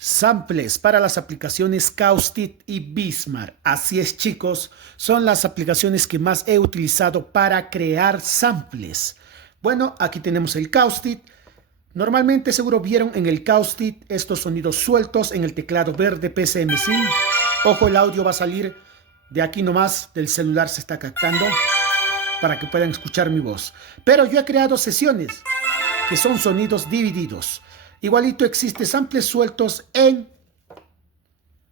Samples para las aplicaciones Caustic y Bismarck. Así es, chicos, son las aplicaciones que más he utilizado para crear samples. Bueno, aquí tenemos el Caustic. Normalmente seguro vieron en el Caustic estos sonidos sueltos en el teclado verde PCMC. Ojo, el audio va a salir de aquí nomás, del celular se está captando para que puedan escuchar mi voz. Pero yo he creado sesiones que son sonidos divididos. Igualito existe samples sueltos en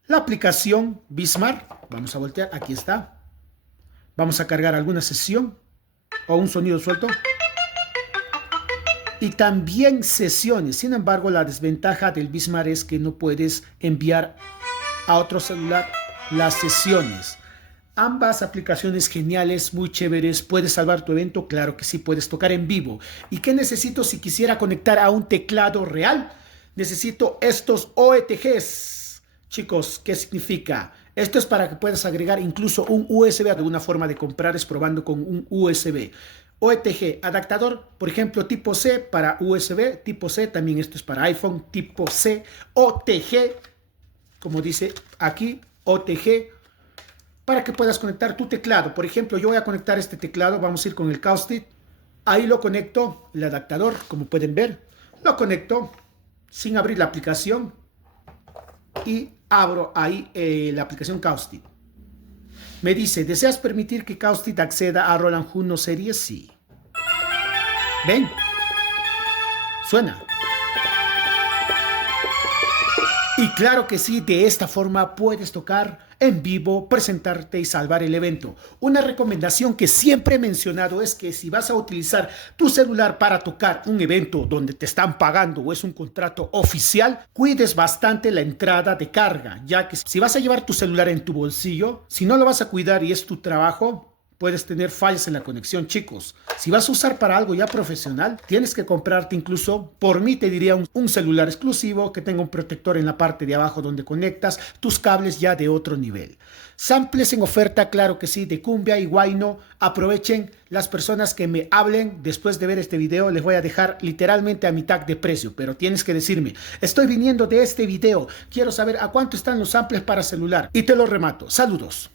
la aplicación Bismarck. Vamos a voltear, aquí está. Vamos a cargar alguna sesión o un sonido suelto. Y también sesiones. Sin embargo, la desventaja del Bismarck es que no puedes enviar a otro celular las sesiones. Ambas aplicaciones geniales, muy chéveres. ¿Puedes salvar tu evento? Claro que sí, puedes tocar en vivo. ¿Y qué necesito si quisiera conectar a un teclado real? Necesito estos OETGs. Chicos, ¿qué significa? Esto es para que puedas agregar incluso un USB. Alguna forma de comprar es probando con un USB. OETG, adaptador, por ejemplo, tipo C para USB, tipo C, también esto es para iPhone, tipo C, OTG, como dice aquí, OTG, para que puedas conectar tu teclado. Por ejemplo, yo voy a conectar este teclado, vamos a ir con el Caustic, ahí lo conecto, el adaptador, como pueden ver, lo conecto sin abrir la aplicación y abro ahí la aplicación Caustic. Me dice, ¿deseas permitir que Caustic acceda a Roland Juno Series? Sí. ¿Ven? Suena. Y claro que sí, de esta forma puedes tocar en vivo, presentarte y salvar el evento. Una recomendación que siempre he mencionado es que si vas a utilizar tu celular para tocar un evento donde te están pagando o es un contrato oficial, cuides bastante la entrada de carga, ya que si vas a llevar tu celular en tu bolsillo, si no lo vas a cuidar y es tu trabajo, puedes tener fallas en la conexión, chicos. Si vas a usar para algo ya profesional, tienes que comprarte incluso, por mí te diría, un celular exclusivo que tenga un protector en la parte de abajo donde conectas tus cables ya de otro nivel. Samples en oferta, claro que sí, de cumbia y guayno. Aprovechen las personas que me hablen después de ver este video. Les voy a dejar literalmente a mitad de precio, pero tienes que decirme, estoy viniendo de este video, quiero saber a cuánto están los samples para celular y te lo remato. Saludos.